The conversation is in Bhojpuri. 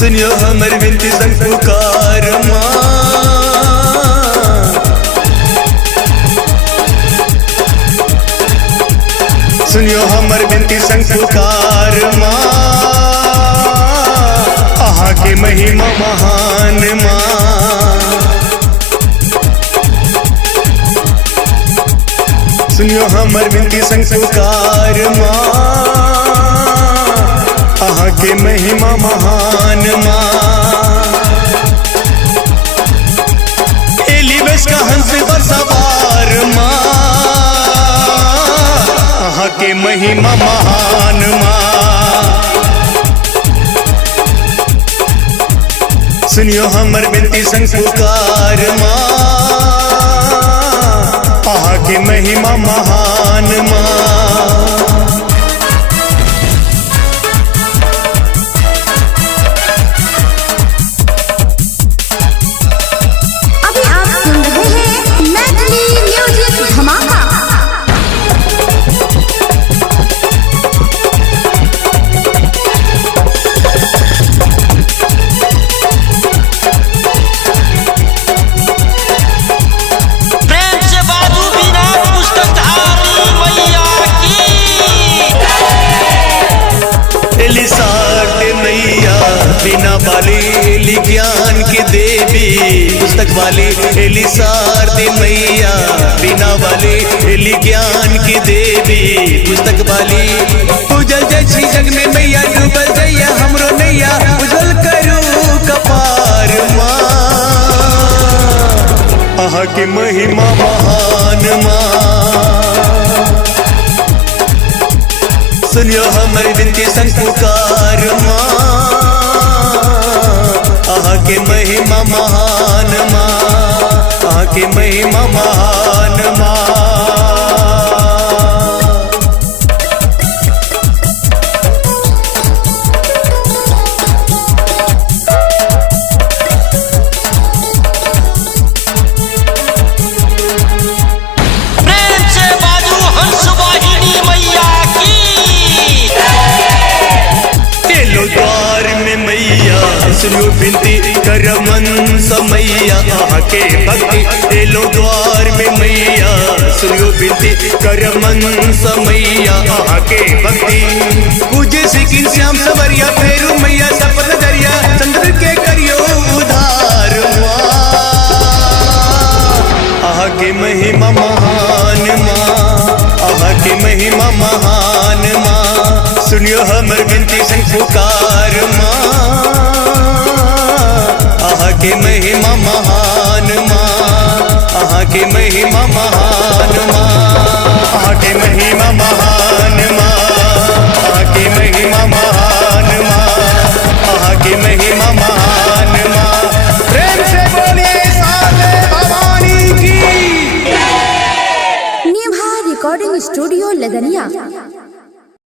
सुनियो हमर विनती संग पुकार माँ। सुनियो हमर विनती संग पुकार माँ। आहा के महिमा महान माँ। सुनियो हमर विनती संग पुकार माँ। आहा के महिमा महान माँ। एलिवेश का हंस पर सवार माँ। आहा के महिमा महान माँ। सुनियो हमर विनती संग पुकार माँ। आहा के महिमा महान माँ। अभी आप सुन रहे हैं मैथिली म्यूजिक धमाका। बिना बाली एली ज्ञान की देवी पुस्तक वाली एलिसार दे मैया। बिना वाली एली ज्ञान की देवी पुस्तक वाली। उजल जैसी जग में मैया डूबल जैया हमरो नैया उजल करू कपार माँ। आहा के महिमा महान माँ। सुनियो हमर विनती संग पुकार माँ। आहा के महिमा महान माँ। आहा के महिमा महान माँ। प्रेम से बाजू हंस वाहिनी मैया की। एलो द्वार में मैया सुनियो विनती कर मन समैया। आहा के भक्ति एलो द्वार में मैया सुनियो विनती कर मन समैया। आहा के भक्ति पूजे सिकिन श्याम सवरिया फेरू मैया सपन दरिया चंद्र के करियो उधार माँ। आहा के महिमा महान माँ। आहा के महिमा महान माँ। सुनियो हमर विनती संग पुकार माँ। आहा के महिमा महान माँ। आहा के महिमा महान माँ। आहा के महिमा महान माँ। आहा के महिमा महान माँ। आहा के महिमा महान माँ। प्रेम से बोलिए साले भवानी की। निभा रिकॉर्डिंग स्टूडियो लदनिया।